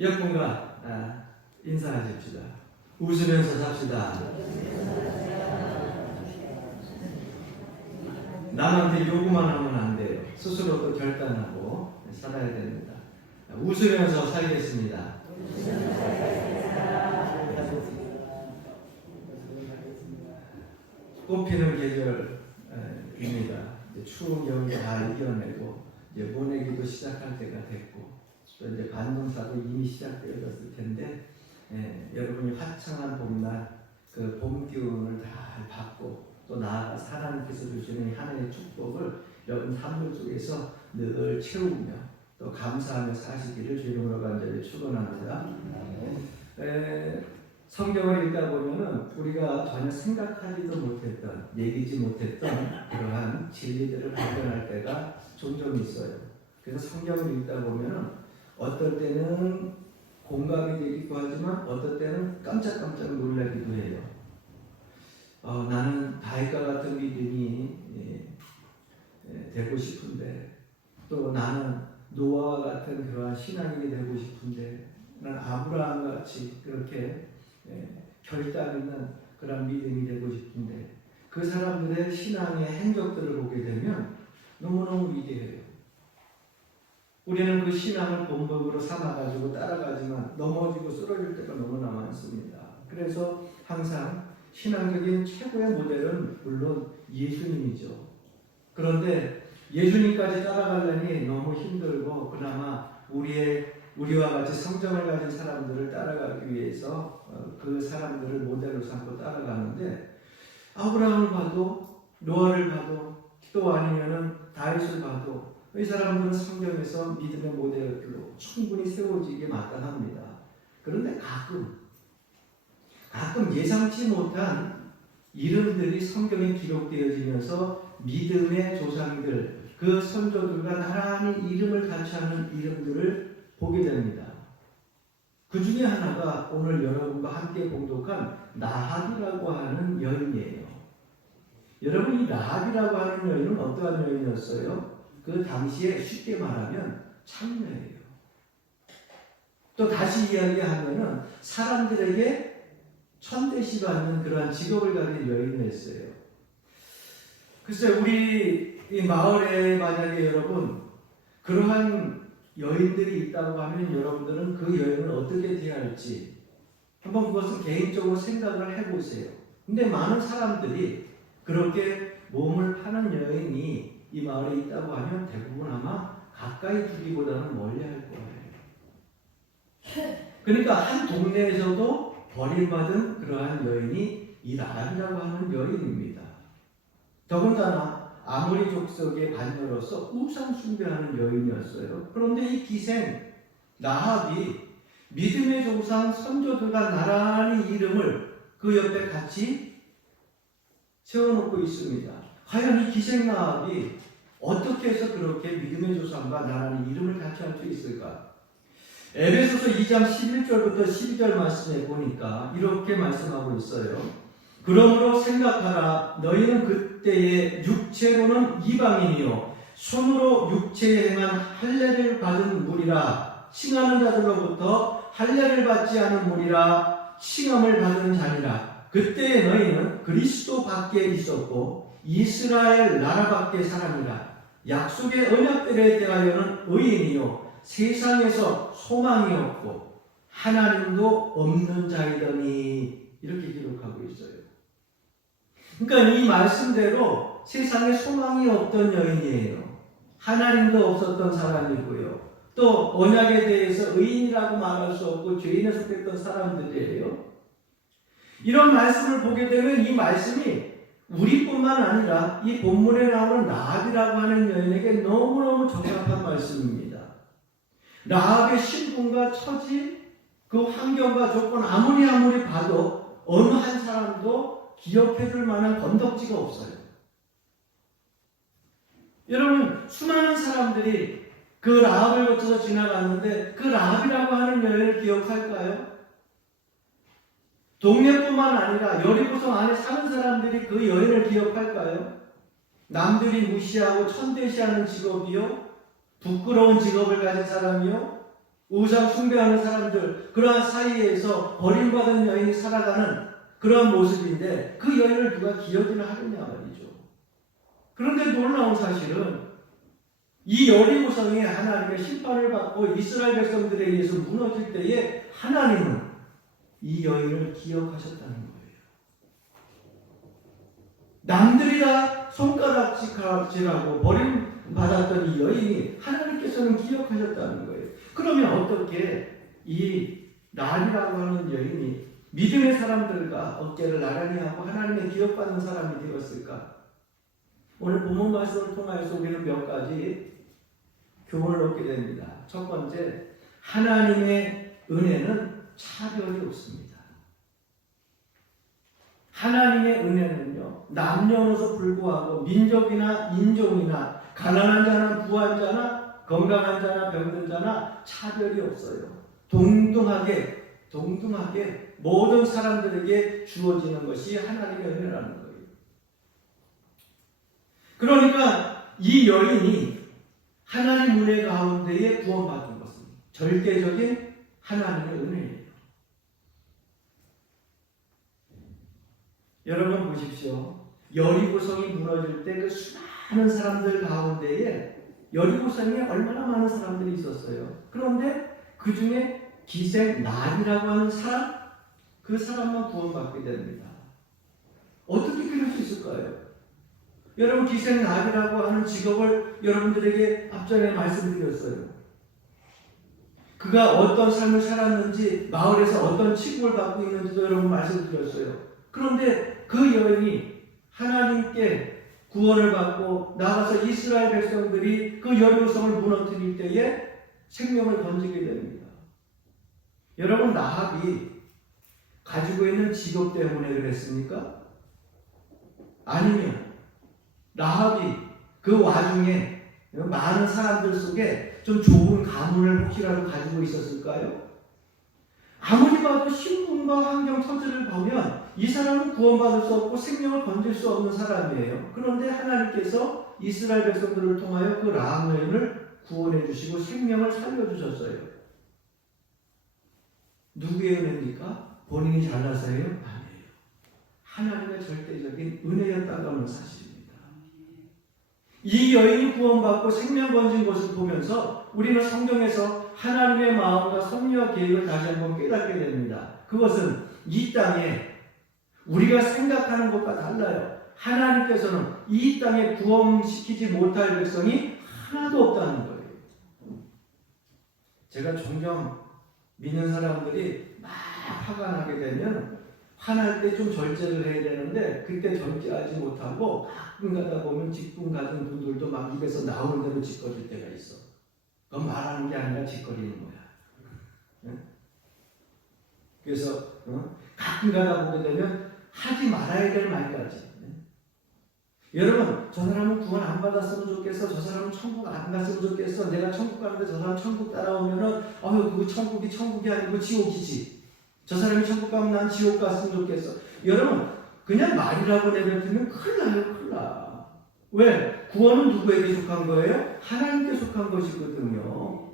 옆분과 인사하십시다. 웃으면서 삽시다. 남한테 요구만 하면 안 돼요. 스스로도 결단하고 살아야 됩니다. 웃으면서 살겠습니다. 꽃피는 계절입니다. 추운 겨울 다 이겨내고 이제 모내기도 시작할 때가 됐고 또 이제 반동사도 이미 시작되었을 텐데 여러분이 화창한 봄날 그 봄 기운을 잘 받고 또 나아가 하나님께서 주시는 하나님의 축복을 여러분 삶 속에서 늘 채우며 또 감사하며 사시기를 주님으로 간절히 축원합니다. 성경을 읽다 보면은 우리가 전혀 생각하지도 못했던, 얘기지 못했던 그러한 진리들을 발견할 때가 종종 있어요. 그래서 성경을 읽다 보면은 어떨 때는 공감이 되기도 하지만 어떨 때는 깜짝깜짝 놀라기도 해요. 나는 다윗과 같은 믿음이 되고 싶은데 또 나는 노아와 같은 그러한 신앙이 되고 싶은데 난 아브라함 같이 그렇게 결단 있는 그런 믿음이 되고 싶은데 그 사람들의 신앙의 행적들을 보게 되면 너무너무 위대해요. 우리는 그 신앙을 본보기로 삼아가지고 따라가지만 넘어지고 쓰러질 때가 너무나 많습니다. 그래서 항상 신앙적인 최고의 모델은 물론 예수님이죠. 그런데 예수님까지 따라가려니 너무 힘들고 그나마 우리와 같이 성정을 가진 사람들을 따라가기 위해서 그 사람들을 모델로 삼고 따라가는데 아브라함을 봐도 노아를 봐도 또 아니면은 다윗을 봐도 이 사람들은 성경에서 믿음의 모델로 충분히 세워지게 마땅합니다. 그런데 가끔 예상치 못한 이름들이 성경에 기록되어지면서 믿음의 조상들, 그 선조들과 나란히 이름을 같이 하는 이름들을 보게 됩니다. 그 중에 하나가 오늘 여러분과 함께 봉독한 라합이라고 하는 여인이에요. 여러분, 이 라합이라고 하는 여인은 어떠한 여인이었어요? 그 당시에 쉽게 말하면 창녀예요. 또 다시 이야기하면은 사람들에게 천대시 받는 그러한 직업을 가진 여인이었어요. 글쎄, 우리 이 마을에 만약에 여러분 그러한 여인들이 있다고 하면 여러분들은 그 여인을 어떻게 대할지 한번 그것을 개인적으로 생각을 해보세요. 근데 많은 사람들이 그렇게 몸을 파는 여인이 이 마을에 있다고 하면 대부분 아마 가까이 두기보다는 멀리 할 거예요. 그러니까 한 동네에서도 버림받은 그러한 여인이 이 라합이라고 하는 여인입니다. 더군다나 아모리 족속의 반녀로서 우상 숭배하는 여인이었어요. 그런데 이 기생 라합이 믿음의 조상 선조들과 나란히 이름을 그 옆에 같이 세워놓고 있습니다. 과연 이 기생 라합이 어떻게 해서 그렇게 믿음의 조상과 나란히 이름을 같이 할 수 있을까? 에베소서 2장 11절부터 12절 말씀에 보니까 이렇게 말씀하고 있어요. 그러므로 생각하라. 너희는 그때의 육체로는 이방인이요 손으로 육체에 행한 할례를 받은 무리라. 칭하는 자들로부터 할례를 받지 않은 무리라. 칭함을 받은 자니라. 그때의 너희는 그리스도 밖에 있었고 이스라엘 나라 밖에 사람이라. 약속의 언약들에 대하여는 의인이요 세상에서 소망이 없고 하나님도 없는 자이더니 이렇게 기록하고 있어요. 그러니까 이 말씀대로 세상에 소망이 없던 여인이에요. 하나님도 없었던 사람이고요. 또 언약에 대해서 의인이라고 말할 수 없고 죄인에 속했던 사람들이에요. 이런 말씀을 보게 되면 이 말씀이 우리뿐만 아니라 이 본문에 나오는 라합이라고 하는 여인에게 너무너무 적합한 말씀입니다. 라합의 신분과 처지, 그 환경과 조건 아무리 봐도 어느 한 사람도 기억해줄 만한 건덕지가 없어요. 여러분, 수많은 사람들이 그 라합을 거쳐서 지나갔는데 그 라합이라고 하는 여인을 기억할까요? 동네뿐만 아니라 여리고성 안에 사는 사람들이 그 여인을 기억할까요? 남들이 무시하고 천대시하는 직업이요? 부끄러운 직업을 가진 사람이요? 우상 숭배하는 사람들, 그러한 사이에서 버림받은 여인이 살아가는 그런 모습인데 그 여인을 누가 기억이나 하겠냐 말이죠. 그런데 놀라운 사실은 이 여리고성이 하나님의 심판을 받고 이스라엘 백성들에 의해서 무너질 때에 하나님은 이 여인을 기억하셨다는 거예요. 남들이 다 손가락질하고 버림받았던 이 여인이 하나님께서는 기억하셨다는 거예요. 그러면 어떻게 이 랄이라고 하는 여인이 믿음의 사람들과 어깨를 나란히 하고 하나님의 기억받는 사람이 되었을까? 오늘 본문 말씀을 통하여서 우리는 몇 가지 교훈을 얻게 됩니다. 첫 번째, 하나님의 은혜는 차별이 없습니다. 하나님의 은혜는요, 남녀노소 불구하고 민족이나 인종이나 가난한 자나 부한 자나 건강한 자나 병든 자나 차별이 없어요. 동등하게 모든 사람들에게 주어지는 것이 하나님의 은혜라는 거예요. 그러니까 이 여인이 하나님 은혜 가운데에 구원받은 것은 절대적인 하나님의 은혜예요. 여러분 보십시오. 여리고성이 무너질 때 그 수많은 사람들 가운데에 여리고성에 얼마나 많은 사람들이 있었어요. 그런데 그 중에 기생 낫이라고 하는 사람, 그 사람만 구원받게 됩니다. 어떻게 그럴 수 있을까요? 여러분, 기생 낫이라고 하는 직업을 여러분들에게 앞전에 말씀드렸어요. 그가 어떤 삶을 살았는지, 마을에서 어떤 취급을 받고 있는지도 여러분 말씀드렸어요. 그런데 그 여인이 하나님께 구원을 받고 나가서 이스라엘 백성들이 그 여리고성을 무너뜨릴 때에 생명을 건지게 됩니다. 여러분, 라합이 가지고 있는 직업 때문에 그랬습니까? 아니면 라합이 그 와중에 많은 사람들 속에 좀 좋은 가문을 혹시라도 가지고 있었을까요? 아무리 봐도 신분과 환경 처지를 보면 이 사람은 구원받을 수 없고 생명을 건질 수 없는 사람이에요. 그런데 하나님께서 이스라엘 백성들을 통하여 그 라합 여인을 구원해 주시고 생명을 살려주셨어요. 누구의 은혜입니까? 본인이 잘나서예요? 아니에요. 하나님의 절대적인 은혜였다고 하는 사실입니다. 이 여인이 구원받고 생명 건진 것을 보면서 우리는 성경에서 하나님의 마음과 섭리와 계획을 다시 한번 깨닫게 됩니다. 그것은 이 땅에 우리가 생각하는 것과 달라요. 하나님께서는 이 땅에 구원시키지 못할 백성이 하나도 없다는 거예요. 제가 종종 믿는 사람들이 막 화가 나게 되면 화날 때 좀 절제를 해야 되는데 그때 절제하지 못하고 가끔 가다 보면 직분 가진 분들도 막 입에서 나오는 대로 짓거릴 때가 있어. 그건 말하는 게 아니라 짓거리는 거야. 응? 그래서 가끔 가다 보게 되면 하지 말아야 될 말까지. 여러분, 저 사람은 구원 안 받았으면 좋겠어. 저 사람은 천국 안 갔으면 좋겠어. 내가 천국 가는데 저 사람 천국 따라오면은 그거 천국이 아니고 지옥이지. 저 사람이 천국 가면 난 지옥 갔으면 좋겠어. 여러분, 그냥 말이라고 내뱉으면 큰일 나요. 큰일 나. 왜? 구원은 누구에게 속한 거예요? 하나님께 속한 것이거든요.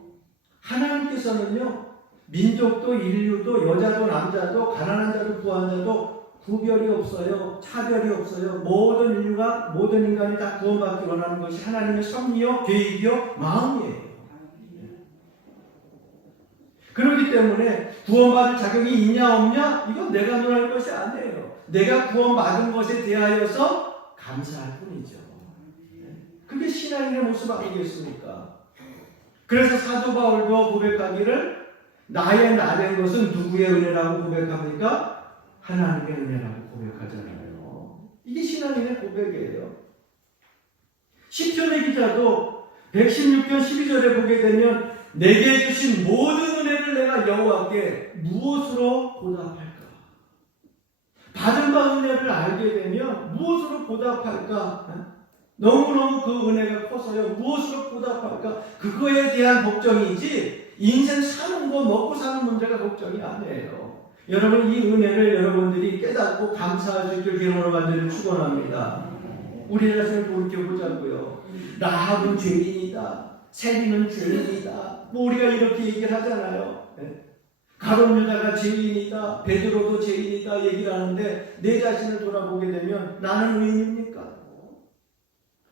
하나님께서는요, 민족도 인류도 여자도 남자도 가난한 자도 부한 자도 구별이 없어요. 차별이 없어요. 모든 인류가 모든 인간이 다 구원받기 원하는 것이 하나님의 섭리요, 계획이요, 마음이에요. 그렇기 때문에 구원받을 자격이 있냐 없냐? 이건 내가 논할 것이 아니에요. 내가 구원받은 것에 대하여서 감사할 뿐이죠. 그게 신앙인의 모습 아니겠습니까? 그래서 사도 바울도 고백하기를 나의 나된 것은 누구의 은혜라고 고백합니까? 하나님의 은혜라고 고백하잖아요. 이게 신앙인의 고백이에요. 시편의 기자도 116편 12절에 보게 되면 내게 주신 모든 은혜를 내가 여호와께 무엇으로 보답할까? 받은 바 은혜를 알게 되면 무엇으로 보답할까? 너무너무 그 은혜가 커서요. 무엇으로 보답할까? 그거에 대한 걱정이지 인생 사는 거 먹고 사는 문제가 걱정이 아니에요. 여러분, 이 은혜를 여러분들이 깨닫고 감사할 수 있길 기름으로 간절히 축원합니다. 우리 자신을 돌이켜보자고요. 라합은 죄인이다. 세리는 죄인이다. 뭐 우리가 이렇게 얘기를 하잖아요. 가룟 유다가 죄인이다. 베드로도 죄인이다 얘기를 하는데 내 자신을 돌아보게 되면 나는 의인입니까?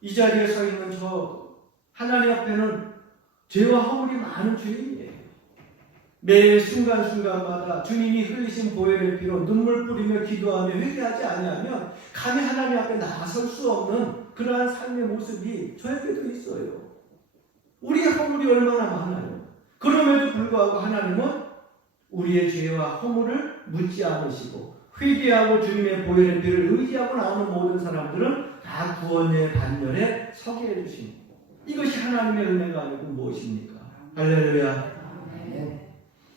이 자리에 서 있는 저 하나님 앞에는 죄와 허물이 많은 주인이에요. 매 순간순간마다 주님이 흘리신 보혈의 피로 눈물 뿌리며 기도하며 회개하지 아니하면 감히 하나님 앞에 나설 수 없는 그러한 삶의 모습이 저에게도 있어요. 우리의 허물이 얼마나 많아요. 그럼에도 불구하고 하나님은 우리의 죄와 허물을 묻지 않으시고 회개하고 주님의 보혈의 피를 의지하고 나오는 모든 사람들은 다 구원의 반열에 서게 해주십니다. 이것이 하나님의 은혜가 아니고 무엇입니까? 할렐루야.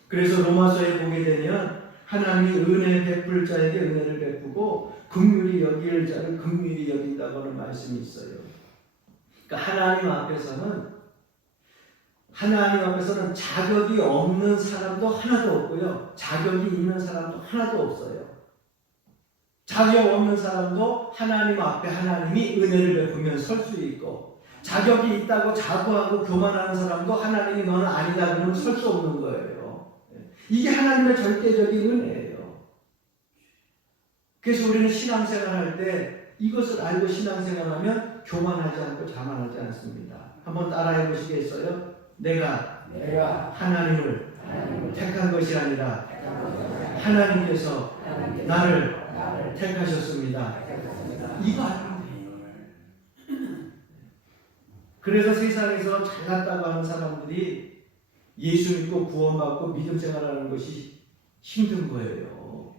그래서 로마서에 보게 되면 하나님이 은혜 베풀 자에게 은혜를 베푸고 긍휼히 여길 자를 긍휼히 여긴다고 하는 말씀이 있어요. 그러니까 하나님 앞에서는 자격이 없는 사람도 하나도 없고요. 자격이 있는 사람도 하나도 없어요. 자격 없는 사람도 하나님 앞에 하나님이 은혜를 베푸면 설 수 있고 자격이 있다고 자부하고 교만하는 사람도 하나님이 너는 아니다 그러면 설 수 없는 거예요. 이게 하나님의 절대적인 은혜예요. 그래서 우리는 신앙생활할 때 이것을 알고 신앙생활하면 교만하지 않고 자만하지 않습니다. 한번 따라해 보시겠어요? 내가 하나님을 택한 것이 아니라 하나님께서 나를 택하셨습니다. 이거 알면 돼요. 그래서 세상에서 잘났다고 하는 사람들이 예수 믿고 구원받고 믿음 생활하는 것이 힘든 거예요.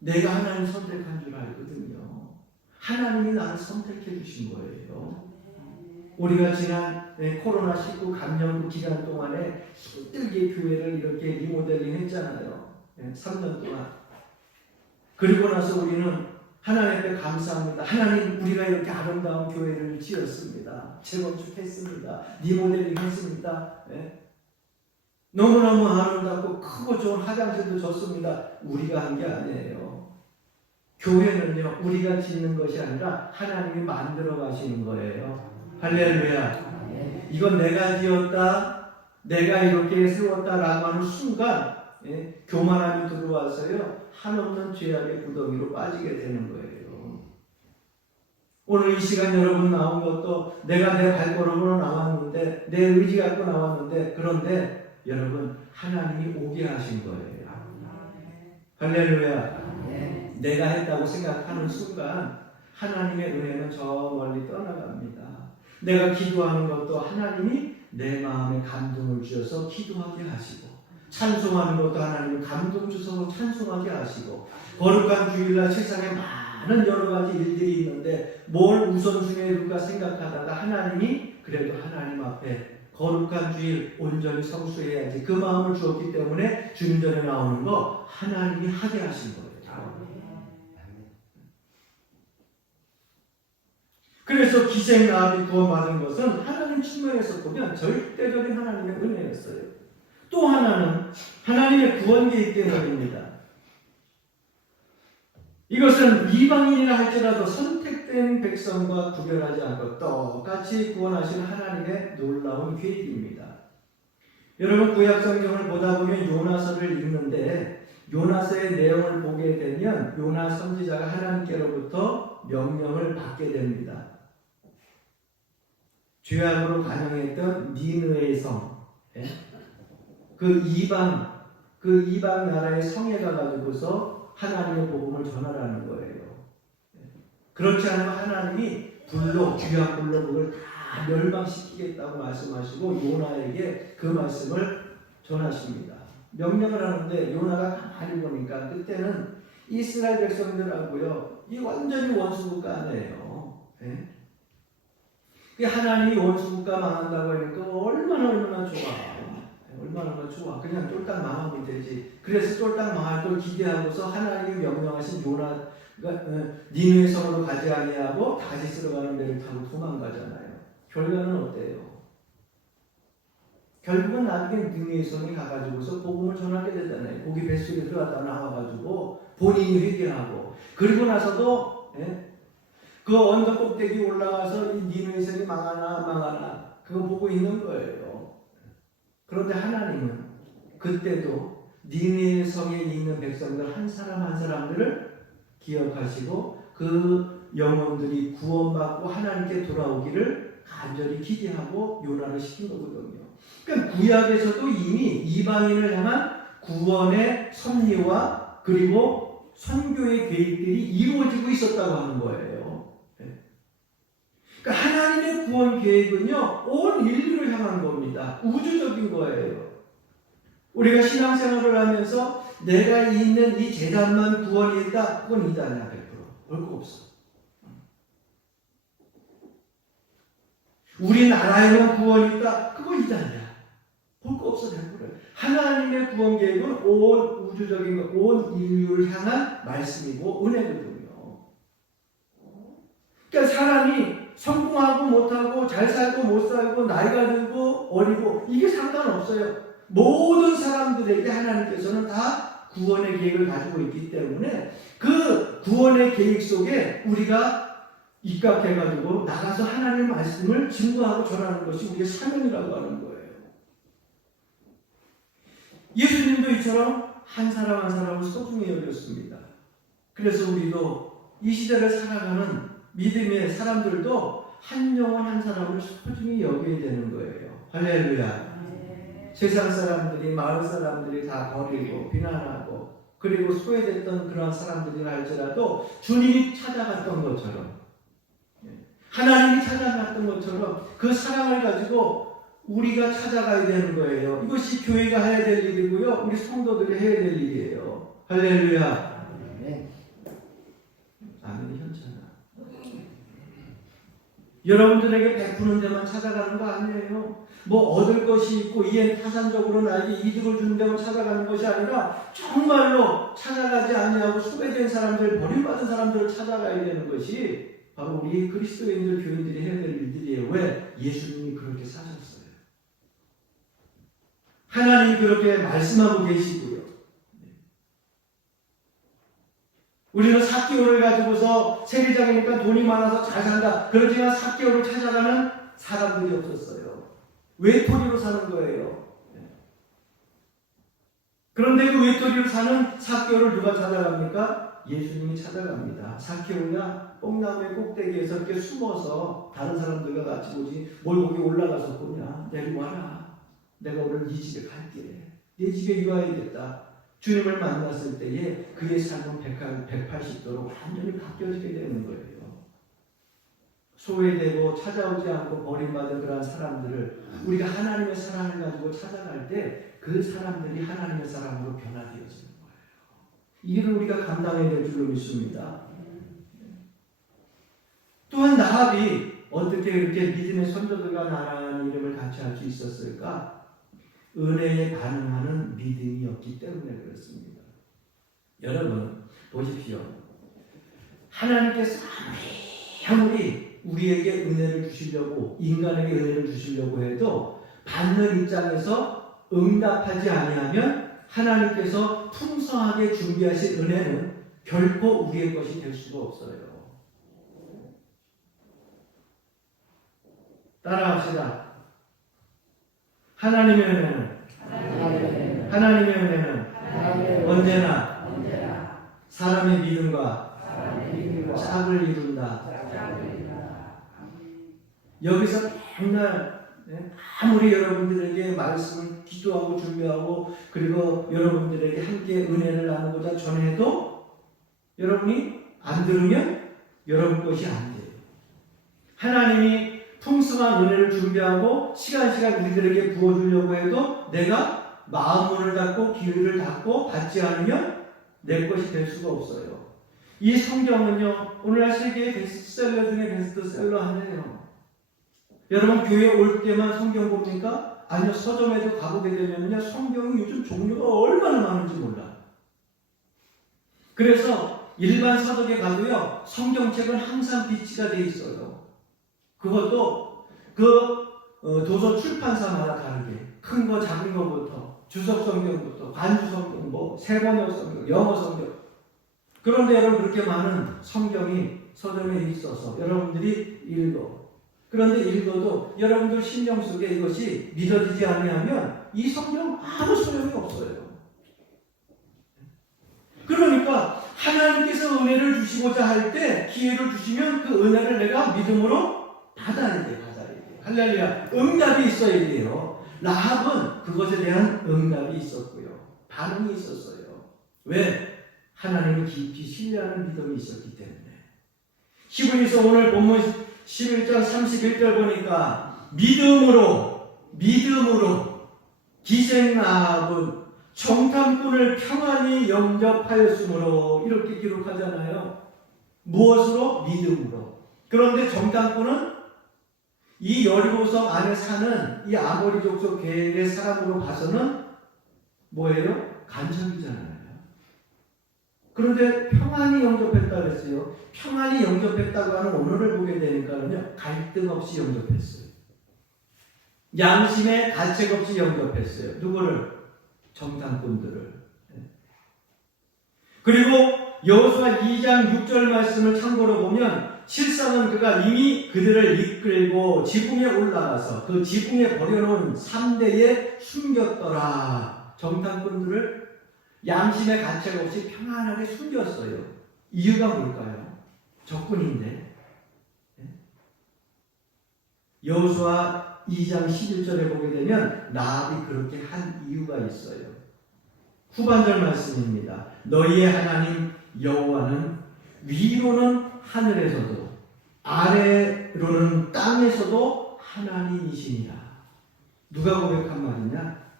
내가 하나님 선택한 줄 알거든요. 하나님이 나를 선택해 주신 거예요. 우리가 지난 코로나19 감염 기간 동안에 힘들게 교회를 이렇게 리모델링 했잖아요. 3년 동안. 그리고 나서 우리는 하나님 앞에 감사합니다. 하나님 우리가 이렇게 아름다운 교회를 지었습니다. 재건축했습니다. 리모델링 했습니다. 너무너무 아름답고 크고 좋은 화장실도 줬습니다. 우리가 한 게 아니에요. 교회는요 우리가 짓는 것이 아니라 하나님이 만들어 가시는 거예요. 할렐루야. 이건 내가 지었다, 내가 이렇게 세웠다라고 하는 순간 교만함이 들어와서요 한없는 죄악의 구덩이로 빠지게 되는 거예요. 오늘 이 시간 여러분 나온 것도 내가 내 발걸음으로 나왔는데 내 의지 갖고 나왔는데 그런데 여러분 하나님이 오게 하신 거예요. 할렐루야. 내가 했다고 생각하는 순간 하나님의 은혜는 저 멀리 떠나갑니다. 내가 기도하는 것도 하나님이 내 마음에 감동을 주셔서 기도하게 하시고 찬송하는 것도 하나님이 감동 주셔서 찬송하게 하시고 거룩한 주일날 세상에 많은 여러 가지 일들이 있는데 뭘 우선순위에 둘까 생각하다가 하나님이 그래도 하나님 앞에 거룩한 주일 온전히 성수해야지 그 마음을 주었기 때문에 주님 전에 나오는 거 하나님이 하게 하신 거예요. 그래서 기생나합이 구원받은 것은 하나님 측면에서 보면 절대적인 하나님의 은혜였어요. 또 하나는 하나님의 구원계획 때문입니다. 이것은 이방인이라 할지라도 선택된 백성과 구별하지 않고 똑같이 구원하시는 하나님의 놀라운 계획입니다. 여러분 구약성경을 보다 보면 요나서를 읽는데 요나서의 내용을 보게 되면 요나 선지자가 하나님께로부터 명령을 받게 됩니다. 죄악으로 간영했던 니느웨의 성, 그 이방 나라의 성에 가가지고서 하나님의 복음을 전하라는 거예요. 그렇지 않으면 하나님이 귀한 불로 그걸 다 멸망시키겠다고 말씀하시고 요나에게 그 말씀을 전하십니다. 명령을 하는데 요나가 가만히 보니까 그때는 이스라엘 백성들하고요 이 완전히 원수국가 아니에요. 하나님이 원수국가 망한다고 하니까 얼마나 좋아. 그냥 쫄딱 망하면 되지. 그래서 쫄딱 망할 걸 기대하고서 하나님이 명령하신 요나가 니느웨 성으로 가지 아니하고 다시스로 가는 배를 타고 도망가잖아요. 결과는 어때요? 결국은 나중에 니느웨 성에 가가지고서 복음을 전하게 되잖아요. 고기 뱃속에 들어갔다 나와가지고 본인이 회개하고 그리고 나서도 그 언덕 꼭대기 올라가서 이 니느웨 성이 망하나 그거 보고 있는 거예요. 그런데 하나님은 그때도 니느웨 성에 있는 백성들 한 사람 한 사람들을 기억하시고 그 영혼들이 구원받고 하나님께 돌아오기를 간절히 기대하고 요나를 시킨 거거든요. 그러니까 구약에서도 이미 이방인을 향한 구원의 섭리와 그리고 선교의 계획들이 이루어지고 있었다고 하는 거예요. 그러니까 하나님의 구원 계획은요, 온 인류를 향한 겁니다. 우주적인 거예요. 우리가 신앙생활을 하면서 내가 있는 이 재단만 구원이 있다? 그건 이단이야, 100%. 볼 거 없어. 우리나라에만 구원이 있다? 그거 이단이야. 볼 거 없어, 100%. 하나님의 구원 계획은 온 우주적인 것, 온 인류를 향한 말씀이고 은혜거든요. 그러니까 사람이 성공하고 못하고 잘 살고 못 살고 나이가 들고 어리고 이게 상관없어요. 모든 사람들에게 하나님께서는 다 구원의 계획을 가지고 있기 때문에 그 구원의 계획 속에 우리가 입각해가지고 나가서 하나님의 말씀을 증거하고 전하는 것이 우리의 사명이라고 하는 거예요. 예수님도 이처럼 한 사람 한 사람을 소중히 여겼습니다. 그래서 우리도 이 시대를 살아가는 믿음의 사람들도 한 영혼 한 사람을 소중히 여겨야 되는 거예요. 할렐루야. 세상 사람들이 마을 사람들이 다 버리고 비난하고 그리고 소외됐던 그런 사람들이라 할지라도 주님이 찾아갔던 것처럼 하나님이 찾아갔던 것처럼 그 사랑을 가지고 우리가 찾아가야 되는 거예요. 이것이 교회가 해야 될 일이고요. 우리 성도들이 해야 될 일이에요. 할렐루야. 아멘이 현찮아. 여러분들에게 베푸는 데만 찾아가는 거 아니에요. 뭐 얻을 것이 있고 이에 타산적으로 나에게 이득을 주는 데만 찾아가는 것이 아니라 정말로 찾아가지 아니하고 소외된 사람들, 버림받은 사람들을 찾아가야 되는 것이 바로 우리 그리스도인들, 교인들이 해야 될 일들이에요. 왜? 예수님이 그렇게 사셨어요. 하나님이 그렇게 말씀하고 계시고요. 우리는 삭개오를 가지고서 세리장이니까 돈이 많아서 잘 산다. 그렇지만 삭개오를 찾아가는 사람들이 없었어요. 외톨이로 사는 거예요. 그런데 그 외톨이로 사는 삭개오를 누가 찾아갑니까? 예수님이 찾아갑니다. 삭개오가 뽕나무의 꼭대기에서 이렇게 숨어서 다른 사람들과 같이 보지 뭘 거기 올라가서 보냐. 내려와라. 내가 오늘 네 집에 갈게. 네 집에 유하야겠다. 주님을 만났을 때에 그의 삶은 180도로 완전히 바뀌어지게 되는 거예요. 소외되고 찾아오지 않고 버림받은 그러한 사람들을 우리가 하나님의 사랑을 가지고 찾아갈 때 그 사람들이 하나님의 사랑으로 변화되어지는 거예요. 이 일을 우리가 감당해야 될 줄로 믿습니다. 또한 나합이 어떻게 이렇게 믿음의 선조들과 나라는 이름을 같이 할 수 있었을까? 은혜에 반응하는 믿음이었기 때문에 그렇습니다. 여러분 보십시오. 하나님께서 아무리 우리에게 은혜를 주시려고 인간에게 은혜를 주시려고 해도 받는 입장에서 응답하지 아니하면 하나님께서 풍성하게 준비하신 은혜는 결코 우리의 것이 될 수가 없어요. 따라합시다. 하나님의 은혜는 언제나 사람의 믿음과 짝을 이룬다. 여기서 맨날 아무리 여러분들에게 말씀을 기도하고 준비하고 그리고 여러분들에게 함께 은혜를 나누고자 전해도 여러분이 안 들으면 여러분 것이 안 돼요. 하나님이 풍성한 은혜를 준비하고 시간 우리들에게 부어주려고 해도 내가 마음문을 닫고 귀를 닫고 받지 않으면 내 것이 될 수가 없어요. 이 성경은요, 오늘날 세계의 베스트셀러 중에 베스트셀러 하네요. 여러분 교회 올 때만 성경 봅니까? 아니요, 서점에도 가보게 되면요, 성경이 요즘 종류가 얼마나 많은지 몰라. 그래서 일반 서적에 가도요, 성경책은 항상 비치가 돼 있어요. 그것도 도서 출판사마다 다르게 큰 거 작은 거부터 주석 성경부터 간주 성경, 뭐 세번역 성경, 영어 성경. 그런데 여러분 그렇게 많은 성경이 서점에 있어서 여러분들이 읽어. 그런데 읽어도 여러분들 심령 속에 이것이 믿어지지 아니하면 이 성경 아무 소용이 없어요. 그러니까 하나님께서 은혜를 주시고자 할 때 기회를 주시면 그 은혜를 내가 믿음으로 받아야 돼. 할렐루야. 응답이 있어야 돼요. 라합은 그것에 대한 응답이 있었고요. 반응이 있었어요. 왜? 하나님을 깊이 신뢰하는 믿음이 있었기 때문에. 히브리서 오늘 본문 11장 31절 보니까 믿음으로 기생 라합은 정탐꾼을 평안히 영접하였으므로 이렇게 기록하잖아요. 무엇으로? 믿음으로. 그런데 정탐꾼은 이 여리고성 안에 사는 이 아모리 족속 계획의 사람으로 봐서는 뭐예요? 간첩이잖아요. 그런데 평안히 영접했다 그랬어요. 평안히 영접했다고 하는 언어를 보게 되니까는요, 갈등 없이 영접했어요. 양심의 가책 없이 영접했어요. 누구를? 정탐꾼들을. 그리고 여호수아 2장 6절 말씀을 참고로 보면 실상은 그가 이미 그들을 이끌고 지붕에 올라가서 그 지붕에 버려놓은 3대에 숨겼더라. 정탐꾼들을 양심의 가책 없이 평안하게 숨겼어요. 이유가 뭘까요? 적군인데. 여호수아 2장 11절에 보게 되면 라합이 그렇게 한 이유가 있어요. 후반절 말씀입니다. 너희의 하나님 여호와는 위로는 하늘에서도 아래로는 땅에서도 하나님이시니라. 누가 고백한 말이냐?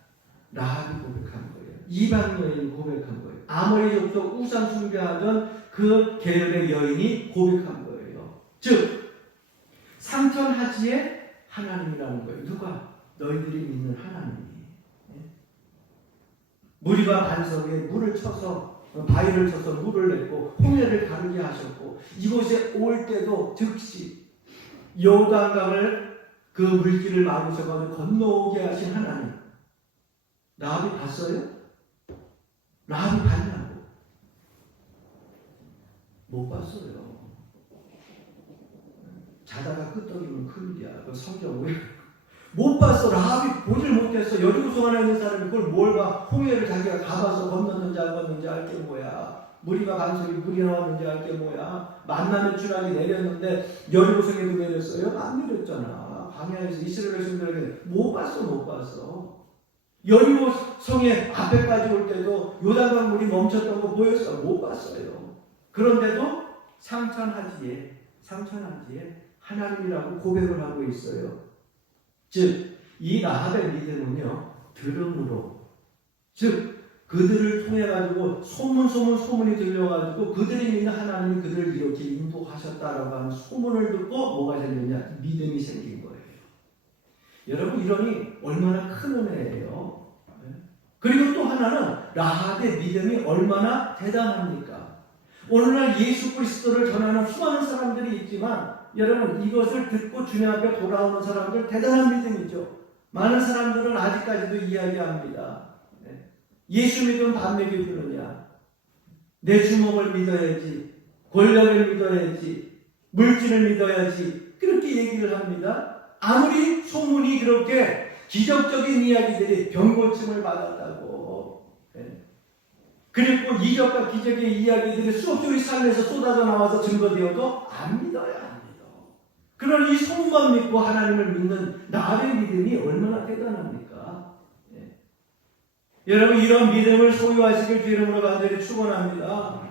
라합이 고백한 거예요. 이방 여인이 고백한 거예요. 아모리 족속 우상 숭배하던 그 계열의 여인이 고백한 거예요. 즉 상천하지의 하나님이라는 거예요. 누가? 너희들이 믿는 하나님이. 무리가 반석에 물을 쳐서 바위를 쳐서 물을 냈고 홍해를 가르게 하셨고 이곳에 올 때도 즉시 요단강을 그 물길을 막으셔서 건너오게 하신 하나님. 라합이 봤어요? 라합이 봤냐고? 못 봤어요. 자다가 끄떡이면 큰일이야. 그 성경 왜? 못 봤어. 라합이 보질 못했어. 여리고성 안에 있는 사람이 그걸 뭘 봐. 홍해를 자기가 가봐서 건넜는지 안 건넜는지 알 게 뭐야. 무리가 반석이 물이 나왔는지 알 게 뭐야. 만나는 추락이 내렸는데 여리고성에도 내렸어요? 안 내렸잖아. 광야에서 이스라엘 백성들에게 못 봤어. 여리고성의 앞에까지 올 때도 요단강 물이 멈췄던 거 보였어? 못 봤어요. 그런데도 상천하지에 하나님이라고 고백을 하고 있어요. 즉, 이 라합의 믿음은요, 들음으로, 즉, 그들을 통해가지고 소문이 들려가지고 그들이 믿는 하나님이 그들을 이렇게 인도하셨다라고 하는 소문을 듣고 뭐가 생겼냐? 믿음이 생긴 거예요. 여러분, 이러니 얼마나 큰 은혜예요. 그리고 또 하나는 라합의 믿음이 얼마나 대단합니까? 오늘날 예수 그리스도를 전하는 수많은 사람들이 있지만 여러분 이것을 듣고 주님 앞에 돌아오는 사람들 대단한 믿음이죠. 많은 사람들은 아직까지도 이야기합니다. 예수 믿으면 밥 먹여주느냐, 내 주먹을 믿어야지, 권력을 믿어야지, 물질을 믿어야지 그렇게 얘기를 합니다. 아무리 소문이 그렇게 기적적인 이야기들이 병고침을 받았다고 그리고 이적과 기적의 이야기들이 수없이 삶에서 쏟아져 나와서 증거되어도 안 믿어요. 그러니 이 소문만 믿고 하나님을 믿는 나의 믿음이 얼마나 대단합니까? 여러분 이런 믿음을 소유하시길 주 이름으로 간절히 축원합니다.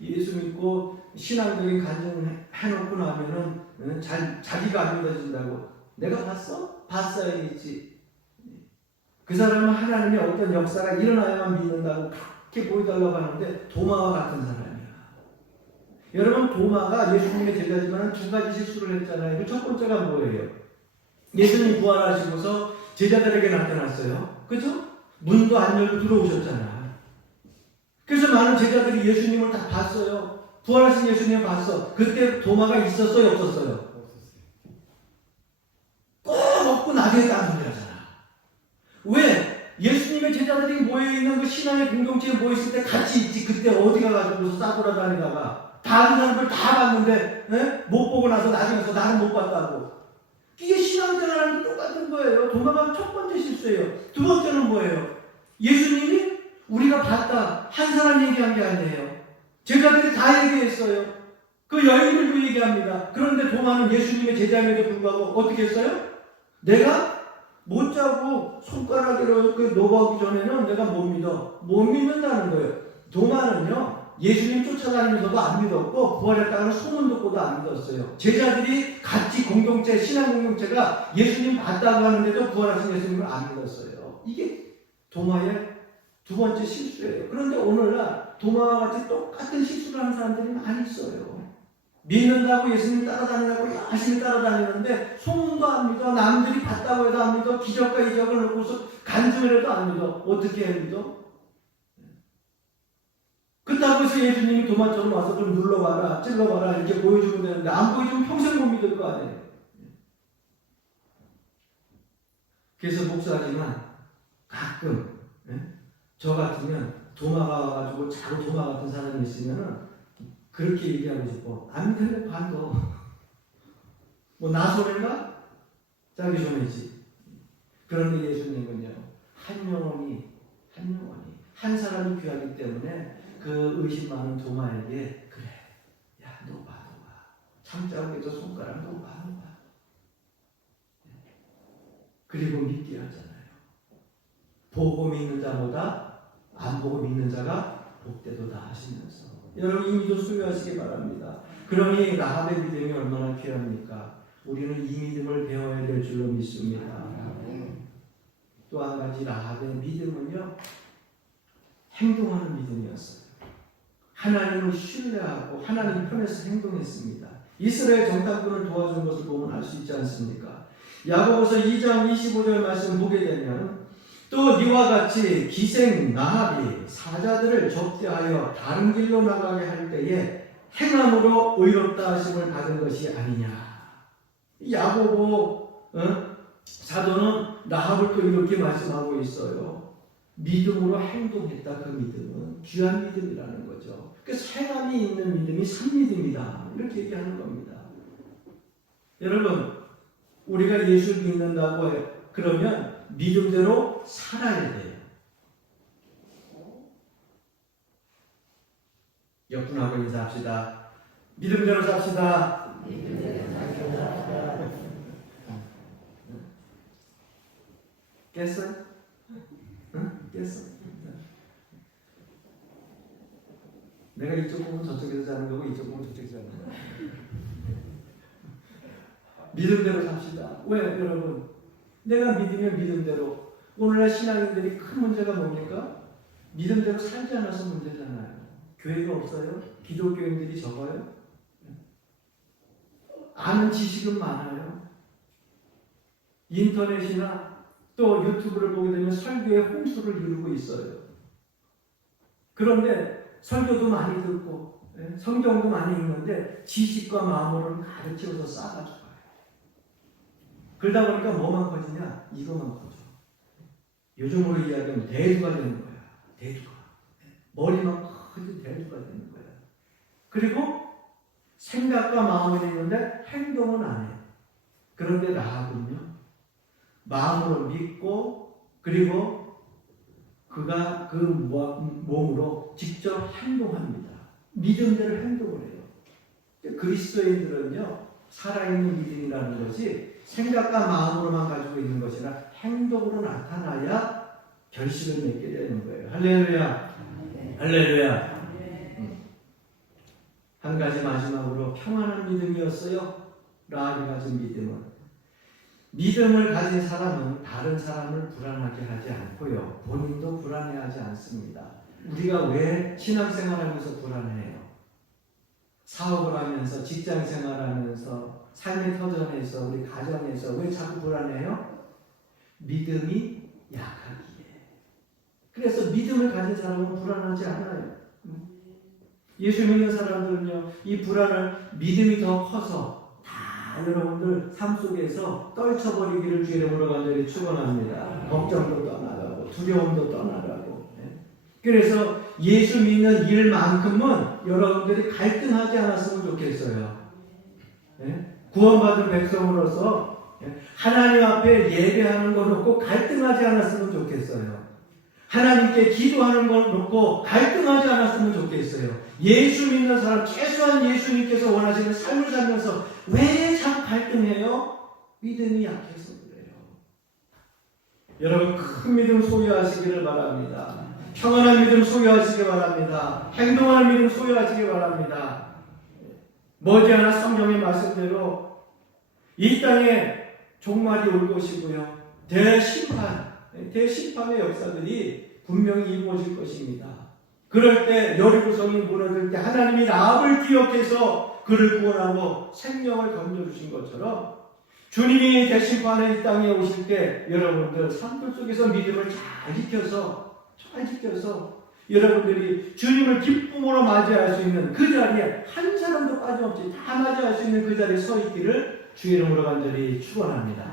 예수 믿고 신앙적인 간증을 해놓고 나면은 자기가 안 믿어진다고 내가 봤어? 봤어야겠지. 그 사람은 하나님의 어떤 역사가 일어나야만 믿는다고 그렇게 보여달라고 하는데 도마와 같은 사람이야. 여러분 도마가 예수님의 제자지만 두 가지 실수를 했잖아요. 그 첫 번째가 뭐예요? 예수님 부활하시고서 제자들에게 나타났어요. 그죠? 문도 안 열고 들어오셨잖아. 그래서 많은 제자들이 예수님을 다 봤어요. 부활하신 예수님을 봤어. 그때 도마가 있었어요? 없었어요? 꼭 없고 나중에 따라오잖아. 왜? 예수님의 제자들이 모여있는 그 신앙의 공동체에 모였을 때 같이 있지. 그때 어디 가가지고 싸돌아다니다가 다른 사람들 다 봤는데 못 보고 나서 나중에서 나는 못 봤다고. 이게 신앙생활하는 게 똑같은 거예요. 도마가 첫 번째 실수예요. 두 번째는 뭐예요? 예수님이 우리가 봤다 한 사람 얘기한 게 아니에요. 제자들이 다 얘기했어요. 그 여인들도 얘기합니다. 그런데 도마는 예수님의 제자임에도 불구하고 어떻게 했어요? 내가 못 자고 손가락으로 녹아오기 전에는 내가 못 믿어. 못 믿는다는 거예요. 도마는요, 예수님 쫓아다니면서도 안 믿었고 부활했다는 소문 듣고도 안 믿었어요. 제자들이 같이 공동체, 신앙 공동체가 예수님 봤다고 하는데도 부활하신 예수님을 안 믿었어요. 이게 도마의 두 번째 실수예요. 그런데 오늘날 도마와 같이 똑같은 실수를 하는 사람들이 많이 있어요. 믿는다고 예수님 따라다니라고 열심히 따라다니는데 소문도 안 믿어. 남들이 봤다고 해도 안 믿어. 기적과 이적을 놓고서 간증을 해도 안 믿어. 어떻게 해 믿어? 그렇다고 해서 예수님이 도마처럼 와서 좀 눌러봐라, 찔러봐라 이렇게 보여주면 되는데 안 보여주면 평생 못 믿을 거 아니에요. 그래서 목사지만 가끔 저 같으면 도마가 와가지고 자꾸 도마 같은 사람이 있으면은 그렇게 얘기하고 싶어. 안 되면 관둬. 뭐 나 손해인가? 자기 손해지. 그런데 예수님은요, 한 영혼이 한 사람이 귀하기 때문에 그 의심 많은 도마에게 그래, 야 너 봐. 창자국에서 손가락 너 봐. 그리고 믿게 하잖아요. 보고 믿는 자보다 안 보고 믿는 자가 복되도다 하시면서 여러분 이 믿음 소유하시기 바랍니다. 그러니 라합의 믿음이 얼마나 귀합니까? 우리는 이 믿음을 배워야 될 줄로 믿습니다. 또 한 가지 라합의 믿음은요, 행동하는 믿음이었어요. 하나님을 신뢰하고 하나님 편에서 행동했습니다. 이스라엘 정탐꾼을 도와준 것을 보면 알 수 있지 않습니까? 야고보서 2장 25절 말씀 보게 되면 또 이와 같이 기생 라합이 사자들을 접대하여 다른 길로 나가게 할 때에 행함으로 의롭다 하심을 받은 것이 아니냐. 야고보 사도는 라합을 또 이렇게 말씀하고 있어요. 믿음으로 행동했다. 그 믿음은 귀한 믿음이라는 거죠. 그래서 행함이 있는 믿음이 산믿음이다. 이렇게 얘기하는 겁니다. 여러분, 우리가 예수를 믿는다고 해요. 그러면 믿음대로 살아야 돼요. 옆분하고 인사합시다. 믿음대로 삽시다. 깼어요? 응? 깼어. 내가 이쪽 보면 저쪽에서 자는 거고 이쪽 보면 저쪽에서 자는 거야. 믿음대로 삽시다. 왜 여러분? 내가 믿으면 믿음대로. 오늘날 신앙인들이 큰 문제가 뭡니까? 믿음대로 살지 않아서 문제잖아요. 교회가 없어요? 기독교인들이 적어요? 아는 지식은 많아요. 인터넷이나 또 유튜브를 보게 되면 설교의 홍수를 이루고 있어요. 그런데 설교도 많이 듣고 성경도 많이 읽는데 지식과 마음으로는 가르치면서 쌓아가지고 가요. 그러다 보니까 뭐만 커지냐? 이거만 커져. 요즘으로 이야기하면 대두가 되는 거야. 대두가. 머리만 커지고 대두가 되는 거야. 그리고 생각과 마음은 있는데 행동은 안 해. 그런데 라합은요, 마음으로 믿고 그리고 그가 그 몸으로 직접 행동합니다. 믿음대로 행동을 해요. 그리스도인들은요, 살아있는 믿음이라는 것이 생각과 마음으로만 가지고 있는 것이 아니라 행동으로 나타나야 결실을 맺게 되는 거예요. 할렐루야. 할렐루야. 한 가지 마지막으로 평안한 믿음이었어요. 라합이 가진 믿음은. 믿음을 가진 사람은 다른 사람을 불안하게 하지 않고요. 본인도 불안해하지 않습니다. 우리가 왜 신앙생활하면서 불안해요? 사업을 하면서, 직장생활하면서, 삶의 터전에서, 우리 가정에서 왜 자꾸 불안해요? 믿음이 약하기에. 그래서 믿음을 가진 사람은 불안하지 않아요. 예수 믿는 사람들은요, 이 불안을 믿음이 더 커서 다 여러분들 삶 속에서 떨쳐버리기를 주의 이름으로 간절히 축원합니다. 걱정도 떠나가고 두려움도 떠나가고. 그래서 예수 믿는 일만큼은 여러분들이 갈등하지 않았으면 좋겠어요. 예? 구원받은 백성으로서 하나님 앞에 예배하는 거 놓고 갈등하지 않았으면 좋겠어요. 하나님께 기도하는 걸 놓고 갈등하지 않았으면 좋겠어요. 예수 믿는 사람, 최소한 예수님께서 원하시는 삶을 살면서 왜 자꾸 갈등해요? 믿음이 약해서 그래요. 여러분, 큰 믿음 소유하시기를 바랍니다. 평안한 믿음 소유하시기 바랍니다. 행동하는 믿음 소유하시기 바랍니다. 머지않아 성령의 말씀대로 이 땅에 종말이 올 것이고요. 대심판의 역사들이 분명히 이루어질 것입니다. 그럴 때 여리고성이 무너질 때 하나님이 라합을 기억해서 그를 구원하고 생명을 건져주신 것처럼 주님이 대심판의 이 땅에 오실 때 여러분들 산불 속에서 믿음을 잘 지켜서 여러분들이 주님을 기쁨으로 맞이할 수 있는 그 자리에 한 사람도 빠짐없이 다 맞이할 수 있는 그 자리에 서 있기를 주의 이름으로 간절히 축원합니다.